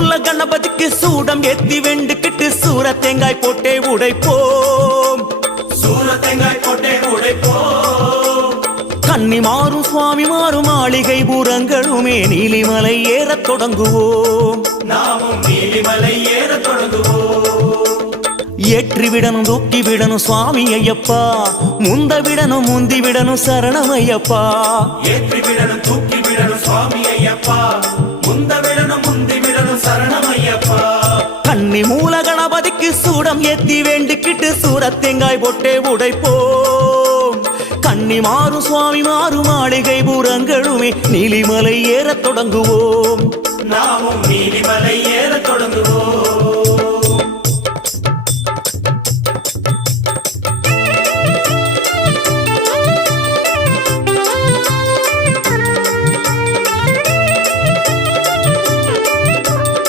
முள்ள கணபதிக்கு சூடம் ஏத்தி வெண்டுக்கிட்டு சூர தேங்காய் போட்டே உடைப்போம். சூர தேங்காய் போட்டே உடைப்போம். கன்னி மாறும் சுவாமி மாறும் மாளிகை பூரங்களுமே நீலிமலை ஏறத் தொடங்குவோம். நாமும் நீலிமலை ஏற தொடங்குவோம். ஏற்றி விடணும் தூக்கி விடணும் சுவாமி ஐயப்பா, முந்த விடணும் முந்தி விடணும் சரணம் ஐயப்பா. ஏற்றி விடணும் தூக்கி விடணும் சுவாமி ஐயப்பா, முந்த விடணும் முந்தி விடணும் சரணம் ஐயப்பா. கன்னி மூல கணபதிக்கு சூடம் ஏத்தி வேண்டிக்கிட்டு சூர தேங்காய் போட்டே உடைப்போம். கன்னி மாறும் சுவாமி மாறும் மாளிகை பூரங்களுமே நீலிமலை ஏறத் தொடங்குவோம். நாமும் நீலிமலை